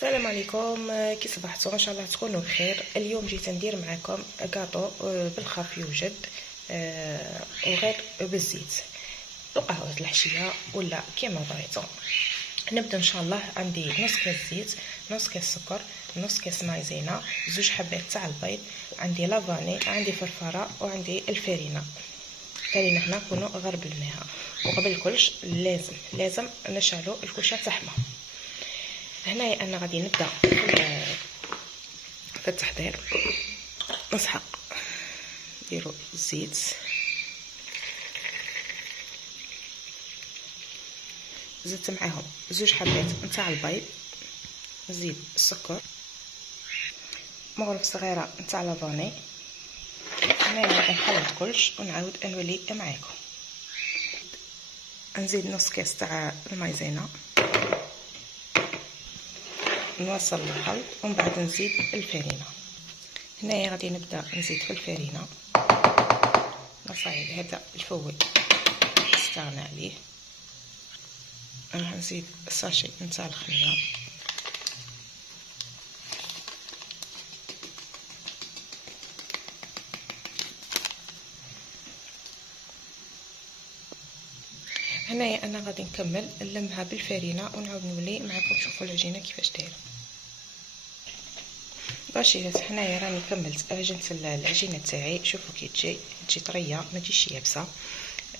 السلام عليكم. كي صبحتوا؟ ان شاء الله تكونوا بخير. اليوم جيت ندير معكم كاطو بالخف يوجد وغير بالزيت وقهوه الحشيه ولا كيما بغيتو. نبدا ان شاء الله. عندي نص كاس زيت، نص كاس سكر، نص كاس مايزينا، زوج حبات تاع البيض، عندي لافاني، عندي فرفره وعندي الفرينه. الفرينه هنا نكونوا غربلناها. وقبل كلش لازم نشعلوا الكوشه تحمى. هنايا انا غادي نبدا في التحضير. نسحق نديرو الزيت، زدت معاهم زوج حبات نتاع البيض، نزيد السكر، مغرف صغيره نتاع لافاني. هنايا غادي نخلط كلش ونعاود نولي معاكم. نزيد نص كاس تاع المايزينا، نوصل الخلط ومن بعد نزيد الفرينه. هنايا غادي نبدا نزيد في الفرينه. نصايب هذا الفوي نستغنى عليه. راح نزيد الساشي نتاع الخميره، هنايا انا غادي نكمل نلمها بالفرينه ونعاود نولي معكم نشوفوا العجينه كيفاش دايره. باشيرات، هنايا راني كملت عجنت العجينه تاعي. شوفوا كي تجي طريه ما تجيش يابسه.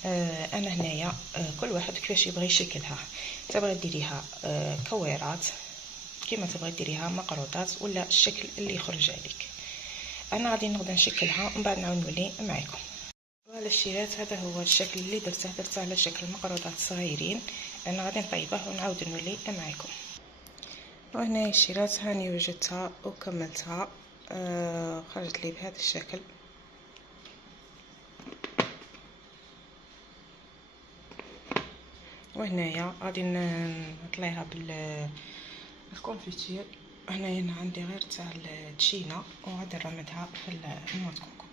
انا هنايا كل واحد كيفاش يبغي يشكلها. تبغي ديريها كويرات، كيما تبغي ديريها مقروطات ولا الشكل اللي يخرج عليك. انا غادي نبدا نشكلها ومن بعد نعاود نولي معكم. فوالا الشيرات، هذا هو الشكل اللي درته على شكل مقروطات صغيرين. انا غادي نطيبه ونعاود نولي معكم. وهنا الشيرات هاني وجدتها وكملتها. خرجت لي بهذا الشكل. وهنايا غادي نطليها بالكونفيتير. هنايا عندي غير تاع التشينا وغادي نرمدها في النوع كوكو.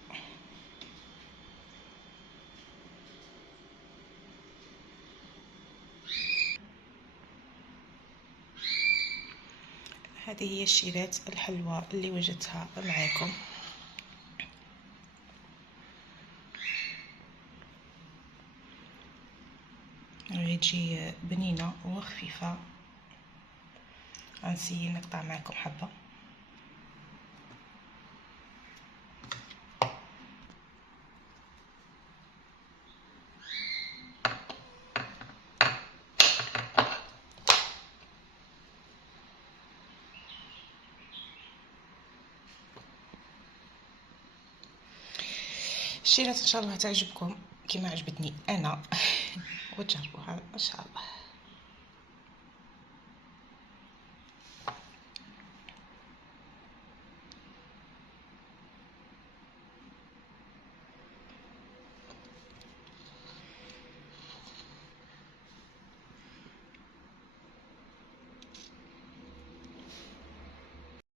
هذه هي الشيرات الحلوة اللي وجدتها معاكم. تجي بنينة وخفيفة. غنسيي نقطع معكم حبة. الشيرات ان شاء الله تعجبكم كما عجبتني انا وتجربوها ان شاء الله.